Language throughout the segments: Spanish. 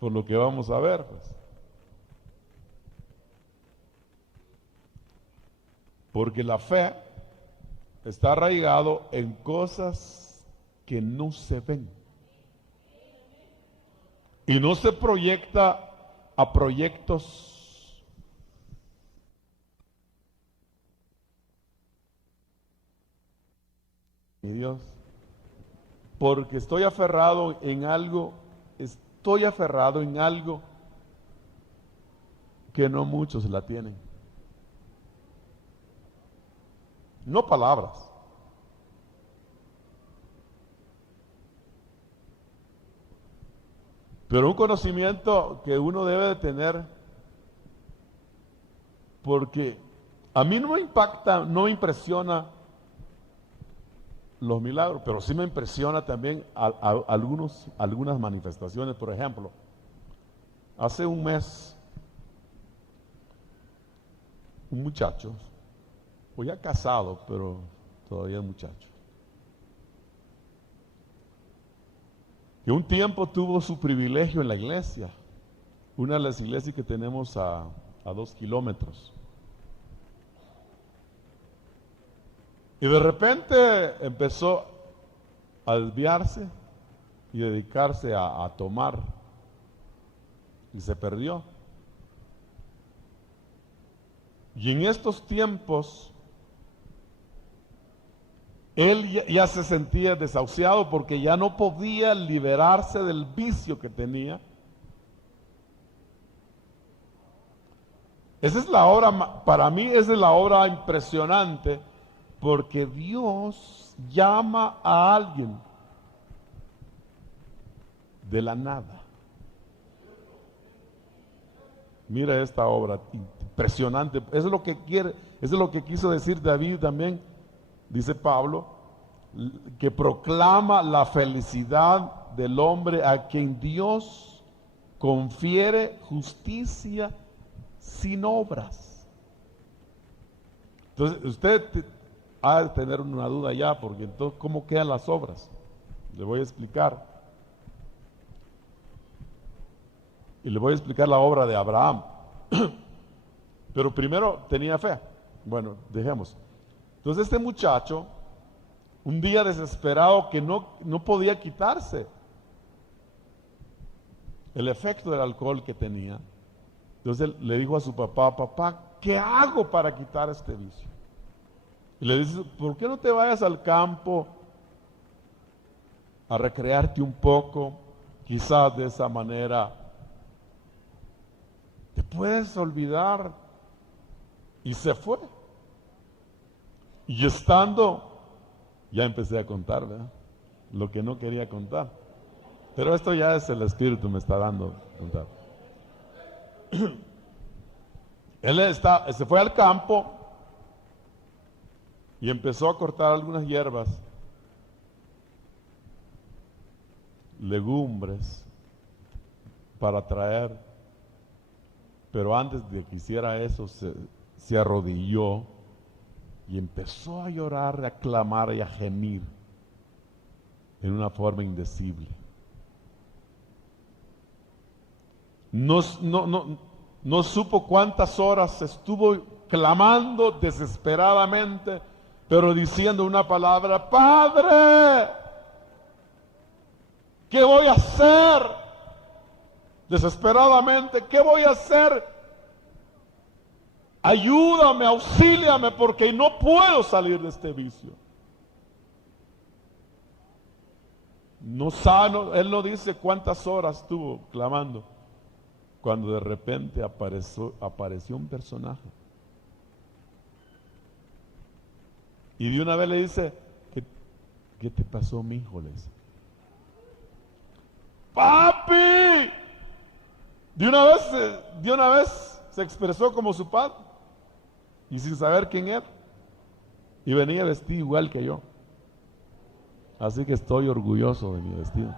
por lo que vamos a ver, pues. Porque la fe está arraigado en cosas que no se ven. Y no se proyecta a proyectos mi Dios, porque estoy aferrado en algo que no muchos la tienen. No palabras. Pero un conocimiento que uno debe de tener, porque a mí no me impacta, no me impresiona los milagros, pero sí me impresiona también algunas manifestaciones. Por ejemplo, hace un mes, un muchacho, pues ya casado, pero todavía muchacho, que un tiempo tuvo su privilegio en la iglesia, una de las iglesias que tenemos a 2 kilómetros. Y de repente empezó a desviarse y dedicarse a tomar. Y se perdió. Y en estos tiempos, él ya se sentía desahuciado porque ya no podía liberarse del vicio que tenía. Esa es la obra, para mí esa es la obra impresionante, porque Dios llama a alguien de la nada. Mira esta obra impresionante. Eso es lo que quiere, eso es lo que quiso decir David también. Dice Pablo, que proclama la felicidad del hombre a quien Dios confiere justicia sin obras. Entonces, usted ha de tener una duda ya, porque entonces, ¿cómo quedan las obras? Le voy a explicar. Y le voy a explicar la obra de Abraham. Pero primero tenía fe. Bueno, dejemos. Entonces este muchacho, un día desesperado que no podía quitarse el efecto del alcohol que tenía, entonces le dijo a su papá, papá, ¿qué hago para quitar este vicio? Y le dice, ¿por qué no te vayas al campo a recrearte un poco? Quizás de esa manera te puedes olvidar. Y se fue. Y estando, ya empecé a contar, ¿verdad? Lo que no quería contar. Pero esto ya es el Espíritu me está dando a contar. Se fue al campo y empezó a cortar algunas hierbas, legumbres, para traer. Pero antes de que hiciera eso, se arrodilló y empezó a llorar, a clamar y a gemir en una forma indecible. No supo cuántas horas estuvo clamando desesperadamente, pero diciendo una palabra: Padre, ¿qué voy a hacer? Desesperadamente, ¿qué voy a hacer? Ayúdame, auxíliame, porque no puedo salir de este vicio. No sano, él no dice cuántas horas estuvo clamando, cuando de repente apareció un personaje. Y de una vez le dice: ¿Qué te pasó, mi hijo? Le dice: ¡Papi! De una vez se expresó como su padre, y sin saber quién era. Y venía vestido igual que yo. Así que estoy orgulloso de mi vestido.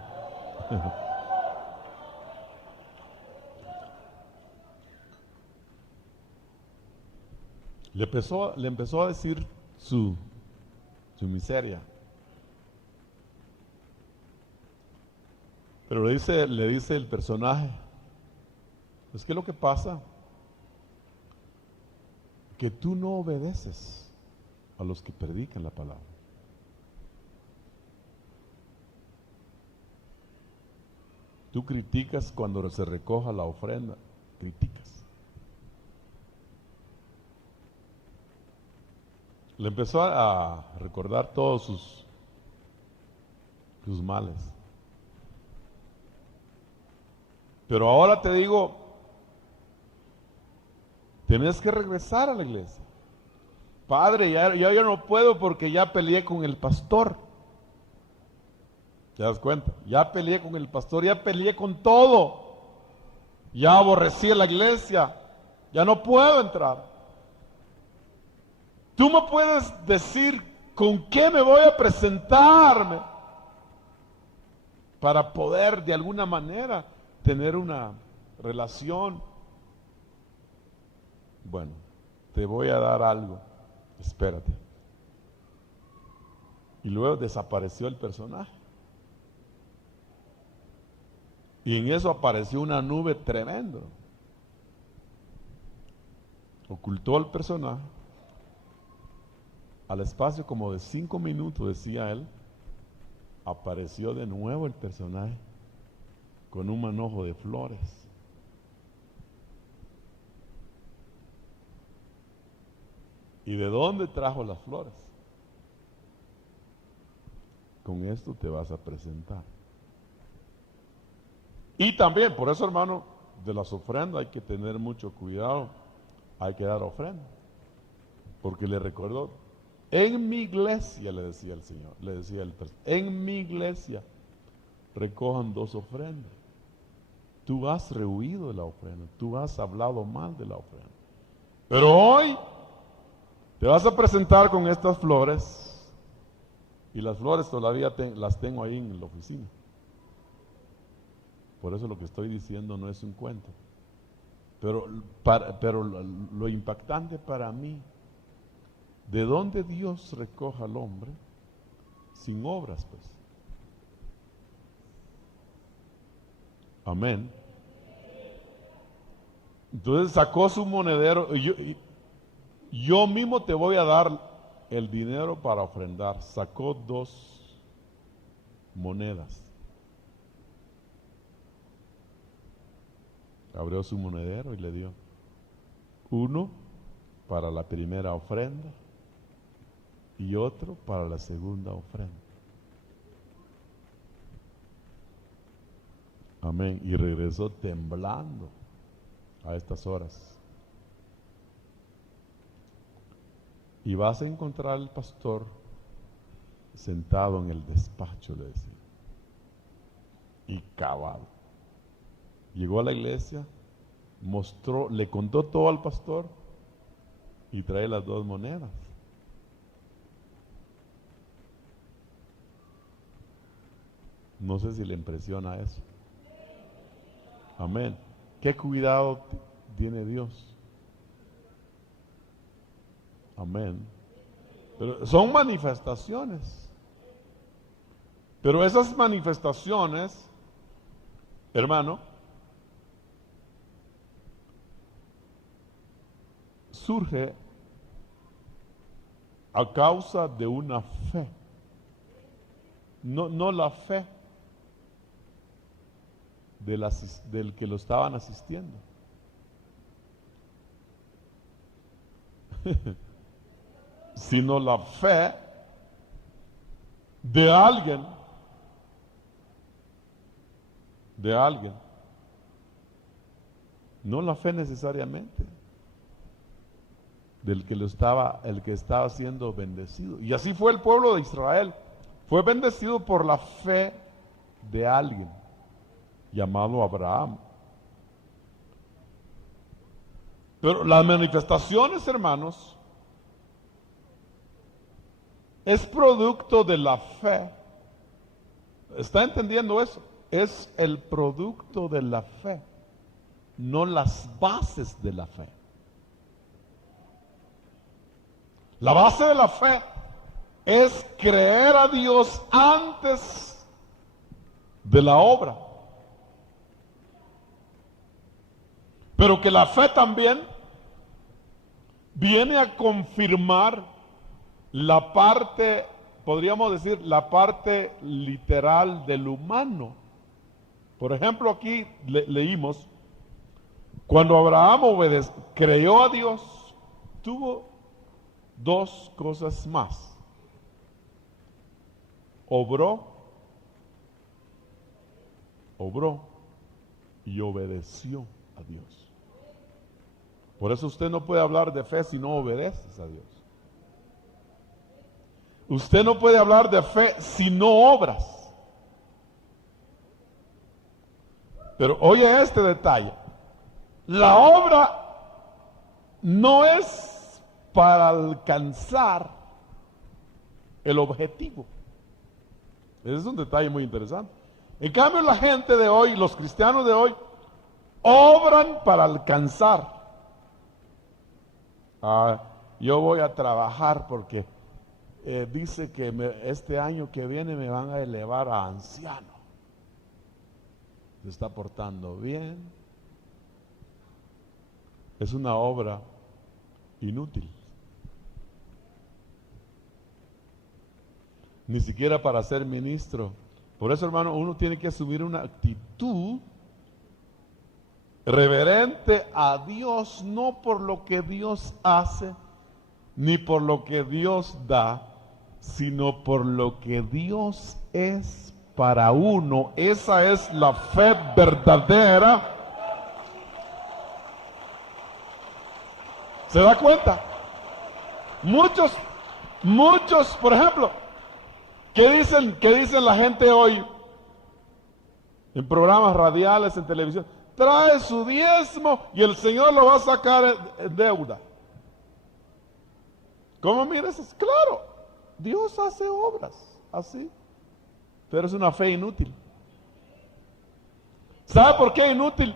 Le empezó a decir su miseria. Pero le dice el personaje: Es que lo que pasa, que tú no obedeces a los que predican la palabra. Tú criticas cuando se recoja la ofrenda, criticas. Le empezó a recordar todos sus males. Pero ahora te digo, tienes que regresar a la iglesia. Padre, ya yo no puedo porque ya peleé con el pastor. ¿Te das cuenta? Ya peleé con el pastor, ya peleé con todo. Ya aborrecí a la iglesia. Ya no puedo entrar. Tú me puedes decir con qué me voy a presentarme para poder de alguna manera tener una relación. Bueno, te voy a dar algo. Espérate. Y luego desapareció el personaje. Y en eso apareció una nube tremenda. Ocultó al personaje. Al espacio como de 5 minutos, decía él, apareció de nuevo el personaje con un manojo de flores. ¿Y de dónde trajo las flores? Con esto te vas a presentar. Y también, por eso, hermano, de las ofrendas hay que tener mucho cuidado. Hay que dar ofrenda. Porque le recordó, en mi iglesia, le decía el Señor, le decía el pastor, en mi iglesia recojan 2 ofrendas. Tú has rehuido de la ofrenda, tú has hablado mal de la ofrenda. Pero hoy te vas a presentar con estas flores, y las flores todavía las tengo ahí en la oficina. Por eso lo que estoy diciendo no es un cuento. Pero lo impactante para mí, ¿de dónde Dios recoja al hombre? Sin obras, pues. Amén. Entonces sacó su monedero, y yo mismo te voy a dar el dinero para ofrendar. Sacó 2 monedas. Abrió su monedero y le dio 1 para la primera ofrenda y otro para la segunda ofrenda. Amén. Y regresó temblando a estas horas. Y vas a encontrar al pastor sentado en el despacho, le decía, y cabal. Llegó a la iglesia, le contó todo al pastor y trae las 2 monedas. No sé si le impresiona eso. Amén. ¿Qué cuidado tiene Dios? Amén. Pero son manifestaciones. Pero esas manifestaciones, hermano, surge a causa de una fe. No la fe del que lo estaban asistiendo. Sino la fe de alguien. No la fe necesariamente del que el que estaba siendo bendecido. Y así fue el pueblo de Israel. Fue bendecido por la fe de alguien llamado Abraham. Pero las manifestaciones, hermanos, es producto de la fe. ¿Está entendiendo eso? Es el producto de la fe, no las bases de la fe. La base de la fe es creer a Dios antes de la obra. Pero que la fe también viene a confirmar la parte, podríamos decir, la parte literal del humano. Por ejemplo, aquí leímos, cuando Abraham creyó a Dios, tuvo dos cosas más. Obró y obedeció a Dios. Por eso usted no puede hablar de fe si no obedeces a Dios. Usted no puede hablar de fe si no obras. Pero oye este detalle. La obra no es para alcanzar el objetivo. Ese es un detalle muy interesante. En cambio, la gente de hoy, los cristianos de hoy, obran para alcanzar. Yo voy a trabajar porque dice que este año que viene me van a elevar a anciano. Se está portando bien. Es una obra inútil. Ni siquiera para ser ministro. Por eso, hermano, uno tiene que asumir una actitud reverente a Dios, no por lo que Dios hace, ni por lo que Dios da, sino por lo que Dios es para uno. Esa es la fe verdadera. ¿Se da cuenta? Muchos, por ejemplo, ¿qué dicen la gente hoy en programas radiales, en televisión? Trae su diezmo y el Señor lo va a sacar en deuda. ¿Cómo miras? Claro, Dios hace obras así, pero es una fe inútil. ¿Sabe por qué inútil?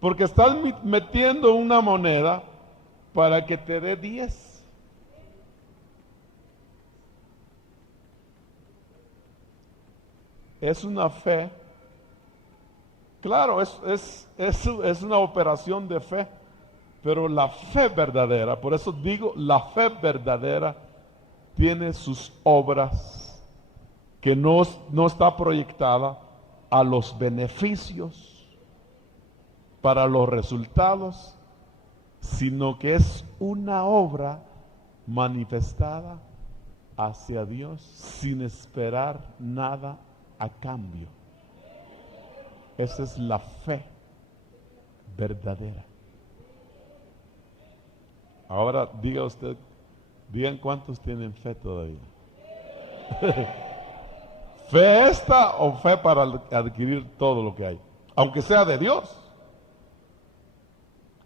Porque estás metiendo una moneda para que te dé 10. Es una fe. Claro, es una operación de fe, pero la fe verdadera, por eso digo, la fe verdadera tiene sus obras que no está proyectada a los beneficios, para los resultados, sino que es una obra manifestada hacia Dios sin esperar nada a cambio. Esa es la fe verdadera. Ahora digan cuántos tienen fe todavía. ¿Fe esta o fe para adquirir todo lo que hay? Aunque sea de Dios.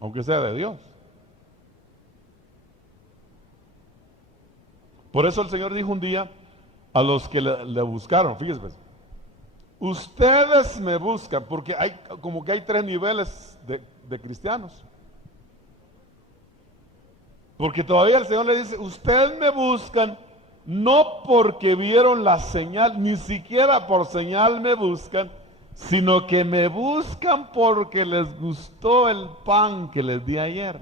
Aunque sea de Dios. Por eso el Señor dijo un día a los que le buscaron, fíjense pues, ustedes me buscan, porque hay como que hay 3 niveles de cristianos. Porque todavía el Señor le dice, ustedes me buscan no porque vieron la señal, ni siquiera por señal me buscan, sino que me buscan porque les gustó el pan que les di ayer.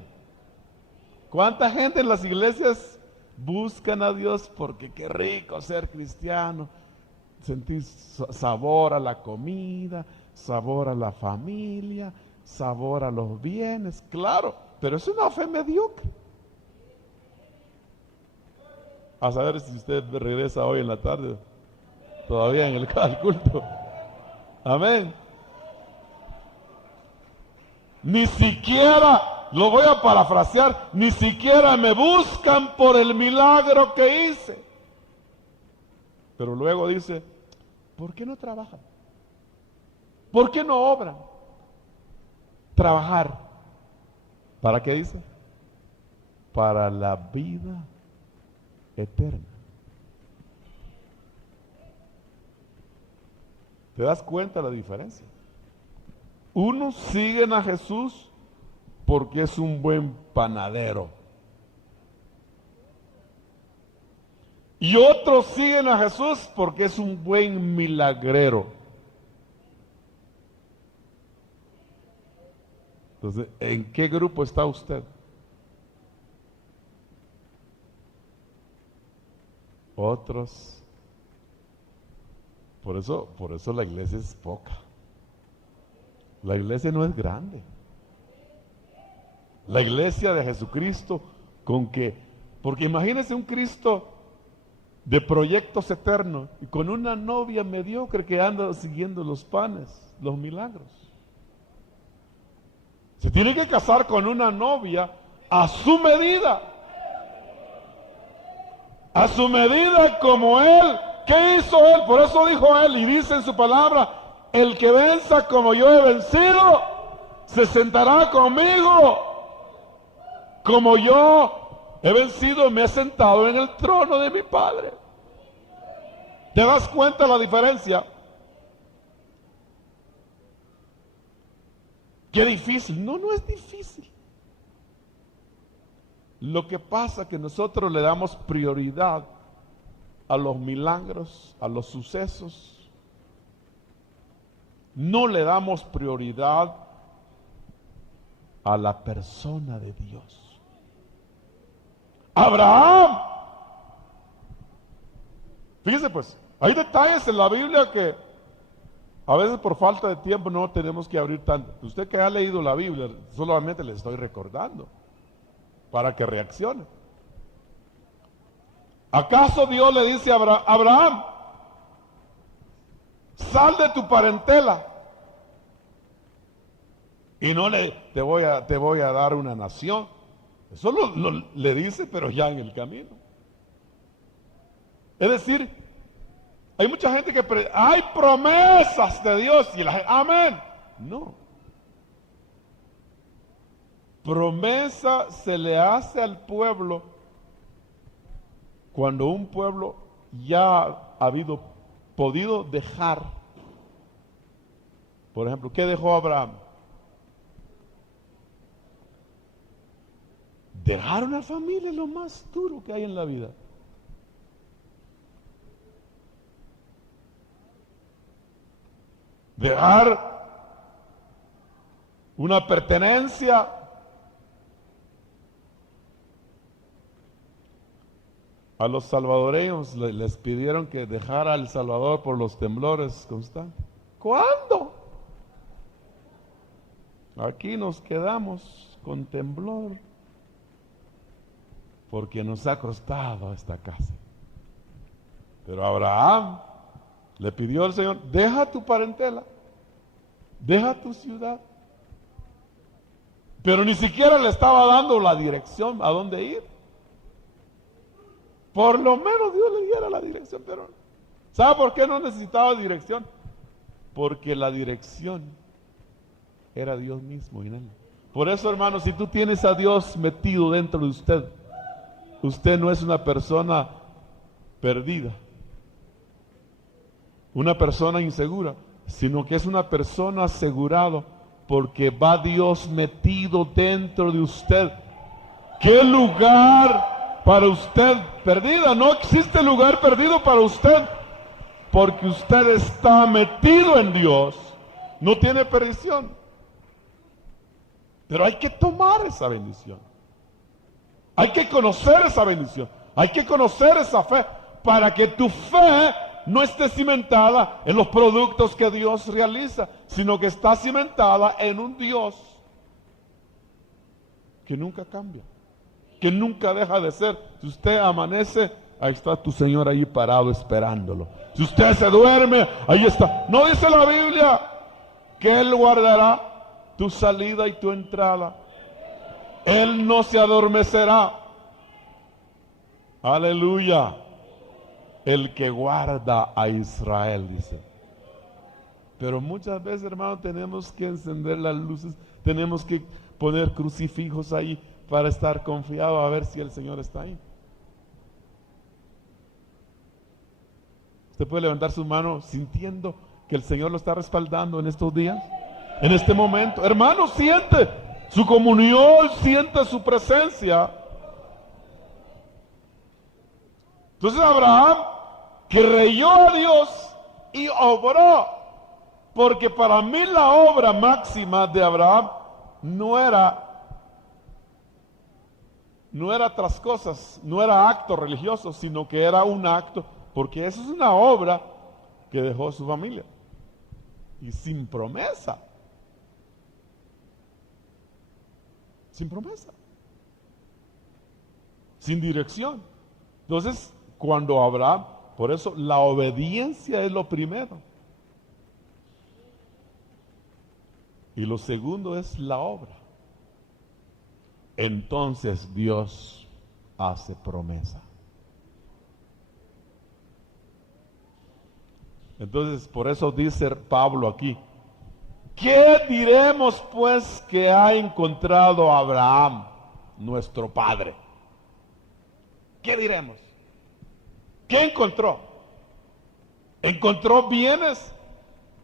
¿Cuánta gente en las iglesias buscan a Dios porque qué rico ser cristiano? Sentir sabor a la comida, sabor a la familia, sabor a los bienes, claro, pero es una fe mediocre. A saber si usted regresa hoy en la tarde, todavía en el culto. Amén. Ni siquiera, lo voy a parafrasear, ni siquiera me buscan por el milagro que hice. Pero luego dice, ¿por qué no trabajan? ¿Por qué no obran? Trabajar. ¿Para qué dice? Para la vida eterna. ¿Te das cuenta la diferencia? Unos siguen a Jesús porque es un buen panadero. Y otros siguen a Jesús porque es un buen milagrero. Entonces, ¿en qué grupo está usted? Otros. Por eso la iglesia es poca. La iglesia no es grande. La iglesia de Jesucristo, porque imagínese un Cristo de proyectos eternos y con una novia mediocre que anda siguiendo los panes, los milagros. Se tiene que casar con una novia a su medida. A su medida como Él. ¿Qué hizo Él? Por eso dijo Él y dice en su palabra, el que venza como yo he vencido, se sentará conmigo. Como yo he vencido, me he sentado en el trono de mi Padre. ¿Te das cuenta la diferencia? Qué difícil. No, no es difícil. Lo que pasa es que nosotros le damos prioridad a los milagros, a los sucesos. No le damos prioridad a la persona de Dios. Abraham. Fíjese pues, hay detalles en la Biblia que a veces por falta de tiempo no tenemos que abrir tanto. Usted que ha leído la Biblia, solamente le estoy recordando para que reaccione. ¿Acaso Dios le dice a Abraham, sal de tu parentela y no te voy a dar una nación? Eso le dice, pero ya en el camino. Es decir, hay mucha gente que hay promesas de Dios y la gente, amén. No. Promesa se le hace al pueblo cuando un pueblo ya ha podido dejar. Por ejemplo, ¿qué dejó Abraham? Dejar una familia es lo más duro que hay en la vida. Dejar una pertenencia. A los salvadoreños les pidieron que dejara El Salvador por los temblores constantes. ¿Cuándo? Aquí nos quedamos con temblor porque nos ha costado esta casa. Pero Abraham le pidió al Señor, deja tu parentela, deja tu ciudad. Pero ni siquiera le estaba dando la dirección a dónde ir. Por lo menos Dios le diera la dirección, pero ¿sabe por qué no necesitaba dirección? Porque la dirección era Dios mismo en él. Por eso, hermano, si tú tienes a Dios metido dentro de usted, usted no es una persona perdida, una persona insegura, sino que es una persona asegurada porque va Dios metido dentro de usted. ¿Qué lugar para usted perdida? No existe lugar perdido para usted, porque usted está metido en Dios. No tiene perdición. Pero hay que tomar esa bendición. Hay que conocer esa bendición. Hay que conocer esa fe para que tu fe no esté cimentada en los productos que Dios realiza, sino que está cimentada en un Dios que nunca cambia, que nunca deja de ser. Si usted amanece, ahí está tu Señor ahí parado esperándolo. Si usted se duerme, ahí está. ¿No dice la Biblia que Él guardará tu salida y tu entrada? Él no se adormecerá. Aleluya. El que guarda a Israel, dice. Pero muchas veces, hermano, tenemos que encender las luces, tenemos que poner crucifijos ahí para estar confiado a ver si el Señor está ahí. Usted puede levantar su mano sintiendo que el Señor lo está respaldando en estos días, en este momento. Hermano, siente su comunión, siente su presencia. Entonces Abraham creyó a Dios y obró, porque para mí la obra máxima de Abraham no era tras cosas, no era acto religioso, sino que era un acto, porque eso es una obra que dejó su familia. Y sin promesa. Sin promesa. Sin dirección. Entonces, cuando Abraham, por eso la obediencia es lo primero. Y lo segundo es la obra. Entonces Dios hace promesa. Entonces, por eso dice Pablo aquí, ¿qué diremos pues que ha encontrado Abraham, nuestro padre? ¿Qué diremos? ¿Qué encontró? ¿Encontró bienes?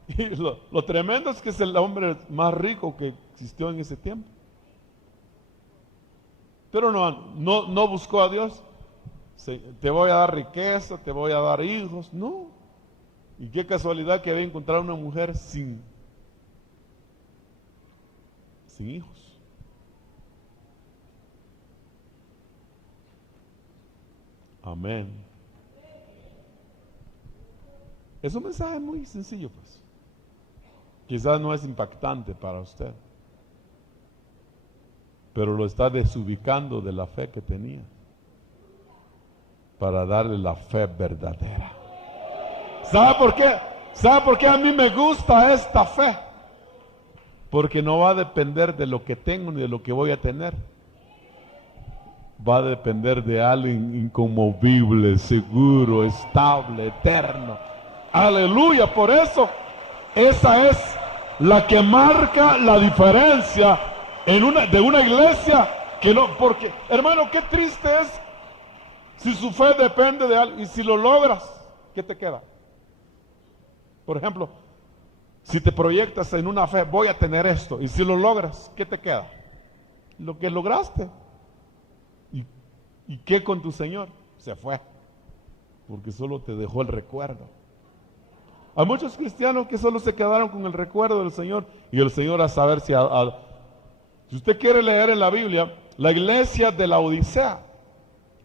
Y lo tremendo es que es el hombre más rico que existió en ese tiempo. Pero no buscó a Dios. Te voy a dar riqueza, te voy a dar hijos. No. Y qué casualidad que había encontrado una mujer sin hijos. Amén. Es un mensaje muy sencillo, pues. Quizás no es impactante para usted, pero lo está desubicando de la fe que tenía para darle la fe verdadera. ¿Sabe por qué? ¿Sabe por qué a mí me gusta esta fe? Porque no va a depender de lo que tengo ni de lo que voy a tener. Va a depender de alguien inconmovible, seguro, estable, eterno. Aleluya, por eso esa es la que marca la diferencia de una iglesia que no, porque hermano, qué triste es si su fe depende de algo y si lo logras, ¿qué te queda? Por ejemplo, si te proyectas en una fe, voy a tener esto, y si lo logras, ¿qué te queda? Lo que lograste. ¿Y qué con tu Señor? Se fue, porque solo te dejó el recuerdo. Hay muchos cristianos que solo se quedaron con el recuerdo del Señor, y el Señor a saber si usted quiere leer en la Biblia, la iglesia de la Odisea,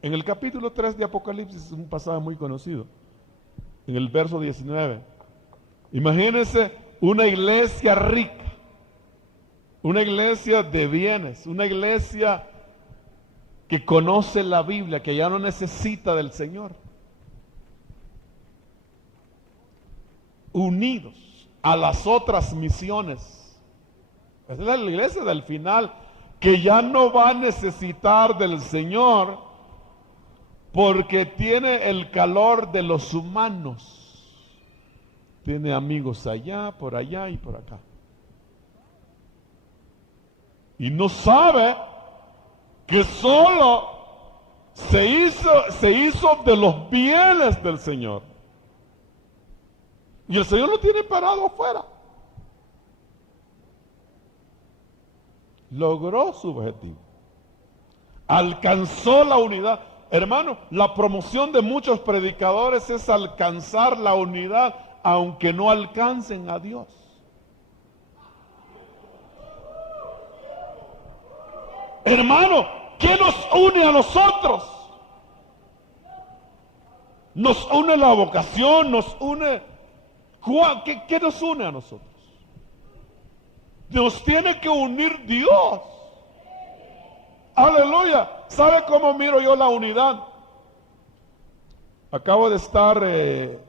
en el capítulo 3 de Apocalipsis, es un pasaje muy conocido, en el verso 19, imagínense una iglesia rica, una iglesia de bienes, una iglesia que conoce la Biblia, que ya no necesita del Señor, unidos a las otras misiones. Esa es la iglesia del final, que ya no va a necesitar del Señor porque tiene el calor de los humanos. Tiene amigos allá, por allá y por acá. Y no sabe que solo se hizo de los bienes del Señor. Y el Señor lo tiene parado afuera. Logró su objetivo. Alcanzó la unidad. Hermano, la promoción de muchos predicadores es alcanzar la unidad, aunque no alcancen a Dios. Hermano, ¿qué nos une a nosotros? Nos une la vocación, nos une... ¿Qué nos une a nosotros? Nos tiene que unir Dios. Aleluya. ¿Sabe cómo miro yo la unidad? Acabo de estar en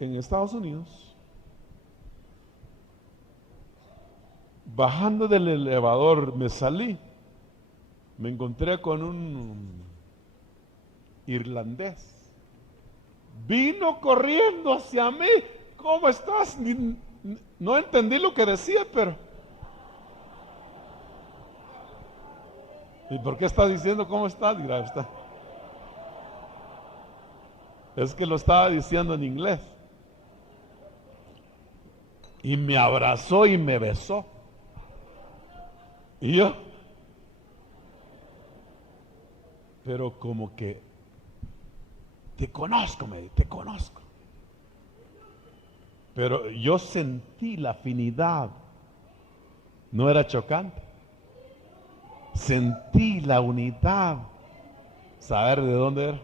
Estados Unidos. Bajando del elevador me salí. Me encontré con un irlandés. Vino corriendo hacia mí. ¿Cómo estás? No entendí lo que decía, pero... ¿Y por qué está diciendo cómo estás? Dirá usted. Es que lo estaba diciendo en inglés. Y me abrazó y me besó. Y yo... Pero como que... Te conozco, me dijo, te conozco. Pero yo sentí la afinidad No era chocante. Sentí la unidad, saber de dónde era.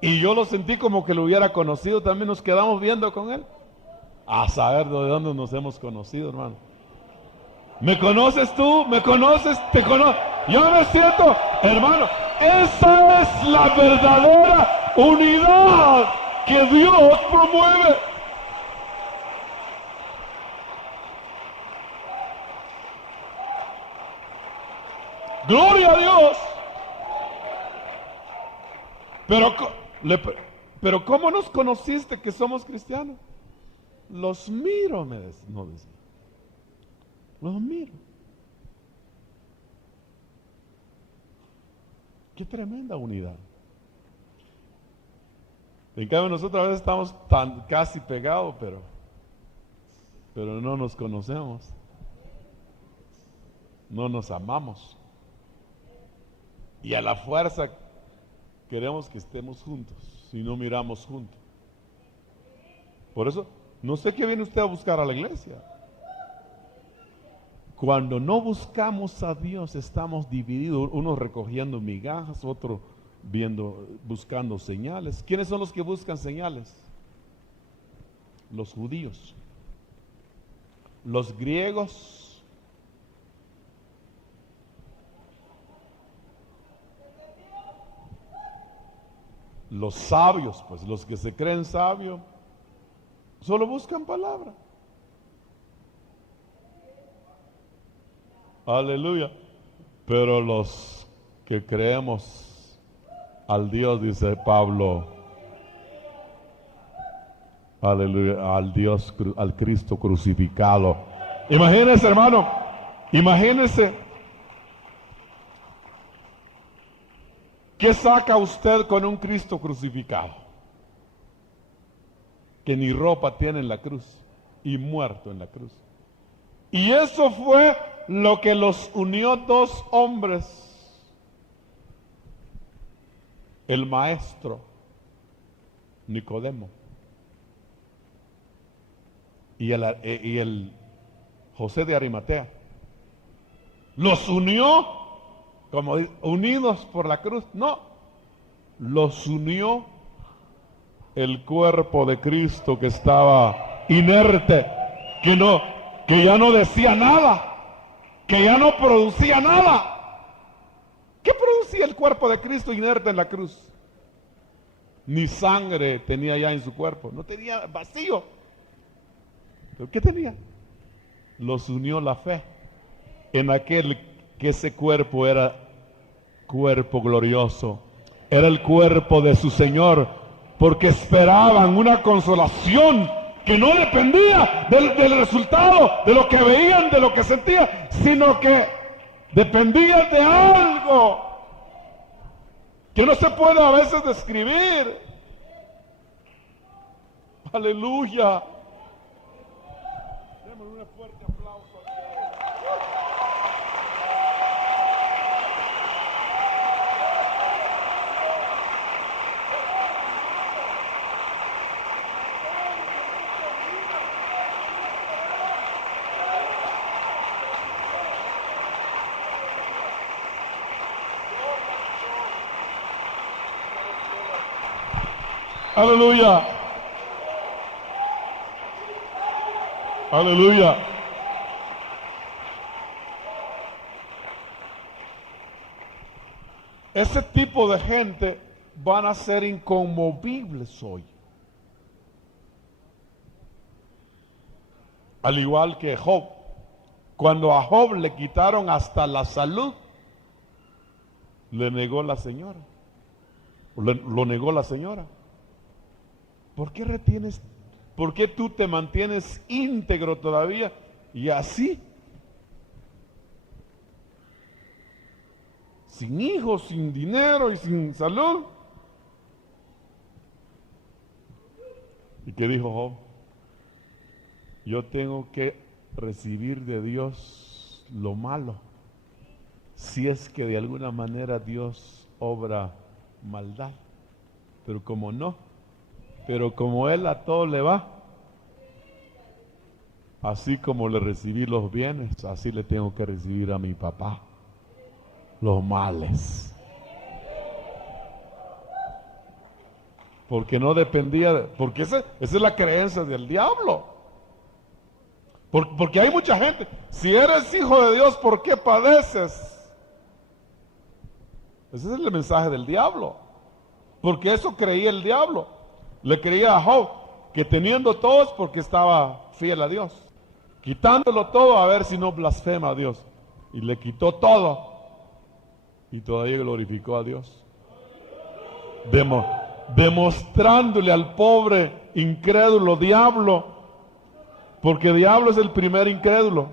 Y yo lo sentí como que lo hubiera conocido, también nos quedamos viendo con él. A saber de dónde nos hemos conocido, hermano. ¿Me conoces tú? ¿Me conoces? ¿Te conozco? Yo me siento, hermano, esa es la verdadera unidad que Dios promueve. Gloria a Dios. Pero ¿cómo nos conociste que somos cristianos? Los miro, no decía. Los miro. Qué tremenda unidad. En cambio nosotros a veces estamos tan casi pegados, pero no nos conocemos. No nos amamos. Y a la fuerza queremos que estemos juntos, si no miramos juntos. Por eso, no sé qué viene usted a buscar a la iglesia. Cuando no buscamos a Dios, estamos divididos, unos recogiendo migajas, otros buscando señales. ¿Quiénes son los que buscan señales? Los judíos, los griegos, los sabios, pues los que se creen sabios, solo buscan palabra. Aleluya. Pero los que creemos al Dios, dice Pablo, aleluya, al Dios, al Cristo crucificado. Imagínese, hermano, imagínese. ¿Qué saca usted con un Cristo crucificado? Que ni ropa tiene en la cruz y muerto en la cruz. Y eso fue lo que los unió dos hombres. El maestro Nicodemo y el José de Arimatea. Los unió como unidos por la cruz. No, los unió el cuerpo de Cristo que estaba inerte, que ya no decía nada, que ya no producía nada. ¿Qué producía el cuerpo de Cristo inerte en la cruz? Ni sangre tenía ya en su cuerpo, no tenía, vacío. ¿Pero qué tenía? Los unió la fe en aquel que ese cuerpo era cuerpo glorioso, era el cuerpo de su Señor, porque esperaban una consolación que no dependía del resultado, de lo que veían, de lo que sentían, sino que dependía de algo que no se puede a veces describir. Aleluya. Démosle un fuerte aplauso. Aleluya. Aleluya. Ese tipo de gente van a ser inconmovibles hoy. Al igual que Job. Cuando a Job le quitaron hasta la salud, le negó la señora. Lo negó la señora. ¿Por qué tú te mantienes íntegro todavía y así? Sin hijos, sin dinero y sin salud. ¿Y qué dijo Job? Yo tengo que recibir de Dios lo malo, si es que de alguna manera Dios obra maldad. Pero como no, pero como Él a todo le va, así como le recibí los bienes, así le tengo que recibir a mi papá los males. Porque no dependía, porque esa es la creencia del diablo. Porque hay mucha gente, si eres hijo de Dios, ¿por qué padeces? Ese es el mensaje del diablo. Porque eso creía el diablo. Le creía a Job, que teniendo todo es porque estaba fiel a Dios. Quitándolo todo a ver si no blasfema a Dios. Y le quitó todo. Y todavía glorificó a Dios. Demostrándole al pobre incrédulo diablo, porque diablo es el primer incrédulo.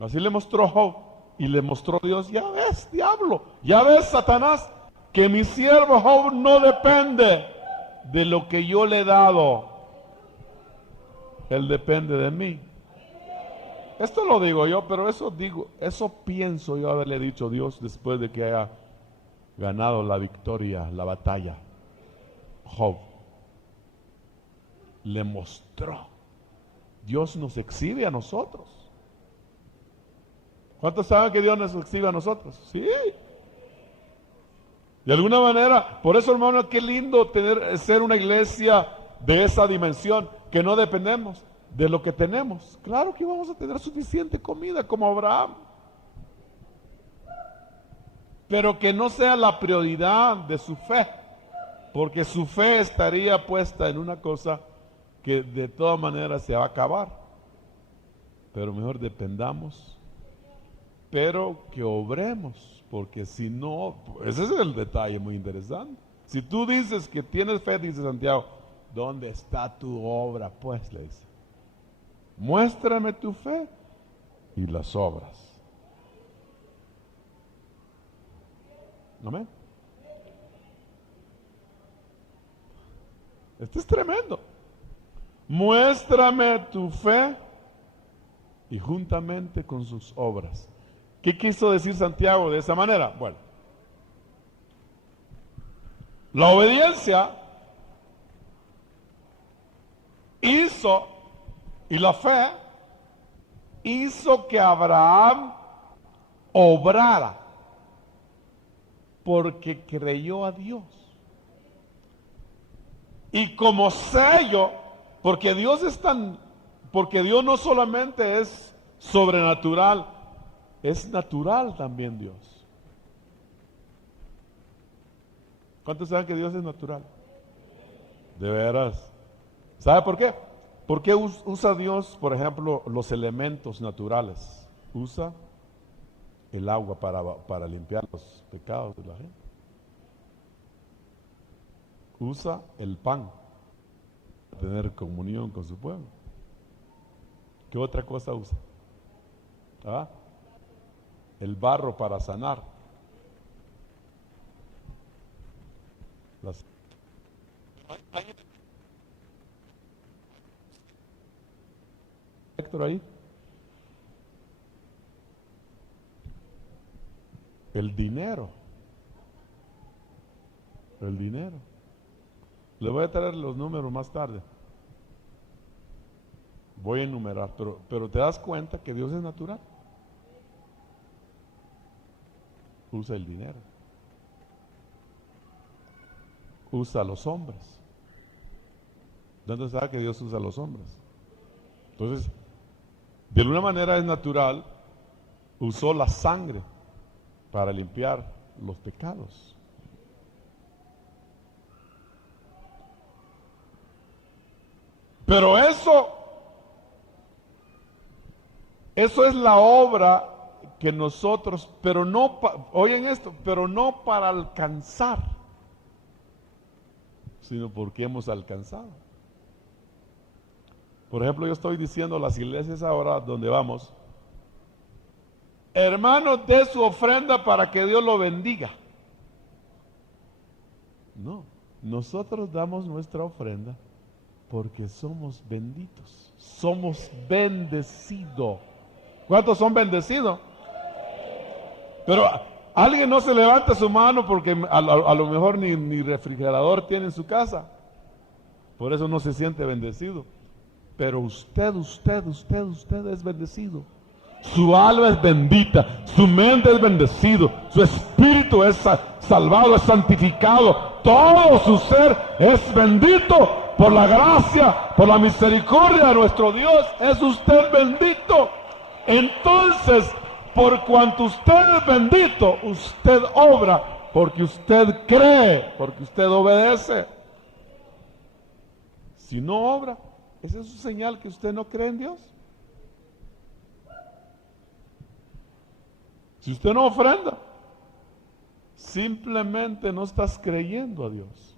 Así le mostró Job y le mostró Dios: ya ves, diablo, ya ves, Satanás, que mi siervo Job no depende de lo que yo le he dado, él depende de mí. Esto lo digo yo, pero eso pienso yo haberle dicho a Dios después de que haya ganado la victoria, la batalla. Job le mostró. Dios nos exhibe a nosotros. ¿Cuántos saben que Dios nos exhibe a nosotros? Sí. De alguna manera, por eso, hermano, qué lindo ser una iglesia de esa dimensión, que no dependemos de lo que tenemos. Claro que vamos a tener suficiente comida como Abraham, pero que no sea la prioridad de su fe, porque su fe estaría puesta en una cosa que de todas maneras se va a acabar. Pero mejor dependamos, pero que obremos, porque si no, ese es el detalle muy interesante. Si tú dices que tienes fe, dice Santiago, ¿dónde está tu obra? Pues le dice, muéstrame tu fe y las obras. ¿Amén? Esto es tremendo. Muéstrame tu fe y juntamente con sus obras. ¿Qué quiso decir Santiago de esa manera? Bueno, la obediencia hizo, y la fe hizo que Abraham obrara, porque creyó a Dios. Y como sello, porque Dios no solamente es sobrenatural, es natural también Dios. ¿Cuántos saben que Dios es natural? De veras. ¿Sabe por qué? ¿Por qué usa Dios, por ejemplo, los elementos naturales? Usa el agua para limpiar los pecados de la gente. Usa el pan para tener comunión con su pueblo. ¿Qué otra cosa usa? ¿Ah? El barro para sanar. Héctor ahí. El dinero. El dinero. Le voy a traer los números más tarde. Voy a enumerar, pero te das cuenta que Dios es natural. Usa el dinero. Usa a los hombres. ¿Dónde sabe que Dios usa a los hombres? Entonces, de alguna manera es natural, usó la sangre para limpiar los pecados. Pero eso es la obra que nosotros, pero no, oyen esto, pero no para alcanzar, sino porque hemos alcanzado. Por ejemplo, yo estoy diciendo a las iglesias ahora donde vamos, hermano, dé su ofrenda para que Dios lo bendiga. No, nosotros damos nuestra ofrenda porque somos benditos, somos bendecidos. ¿Cuántos son bendecidos? Pero alguien no se levanta su mano porque a lo mejor ni refrigerador tiene en su casa. Por eso no se siente bendecido. Pero usted es bendecido. Su alma es bendita, su mente es bendecido, su espíritu es salvado, es santificado. Todo su ser es bendito por la gracia, por la misericordia de nuestro Dios. Es usted bendito. Entonces, por cuanto usted es bendito, usted obra porque usted cree, porque usted obedece. Si no obra, ¿esa es su señal que usted no cree en Dios? Si usted no ofrenda, simplemente no estás creyendo a Dios.